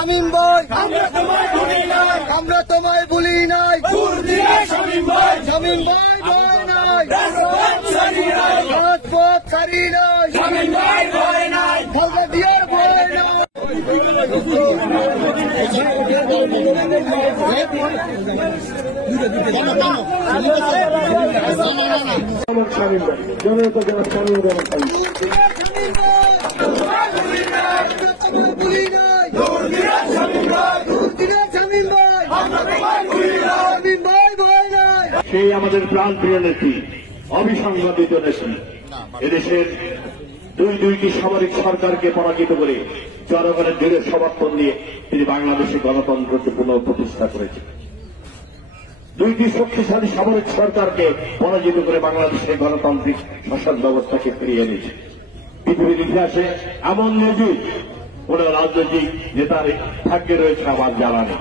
শামীম ভাই, আমরা তোমায় ভুলি নাই, আমরা তোমায় ভুলি নাই। দূর দিলে শামীম ভাই, শামীম ভাই ভয় নাই, রাজপথ ছাড়ি নাই, রাজপথ ছাড়ি নাই। শামীম ভাই ভয় নাই। খালেদা জিয়ার ভয় নাই। শামীম ভাই জনতা জনাব শামীম রহমান খান। আমরা ভুলি নাই, দূর দিলে শামীম ভাই, দূর দিলে শামীম ভাই, আমরা তোমায় ভুলি নাই। শামীম ভাই ভয় নাই। সেই আমাদের প্রাণপ্রিয় নেত্রী, অবিসংবাদিত নেত্রী, এদেশের দুইটি সামরিক সরকারকে পরাজিত করে জনগণের দৃঢ় সমর্থন দিয়ে তিনি বাংলাদেশে গণতন্ত্রকে পুনঃপ্রতিষ্ঠা করেছেন। দুইটি শক্তিশালী সামরিক সরকারকে পরাজিত করে বাংলাদেশের গণতান্ত্রিক শাসন ব্যবস্থাকে ফিরিয়ে এনেছে। পৃথিবীর ইতিহাসে এমন নজির কোন রাজনৈতিক নেতার ভাগ্যে রয়েছে আমার জানা নেই।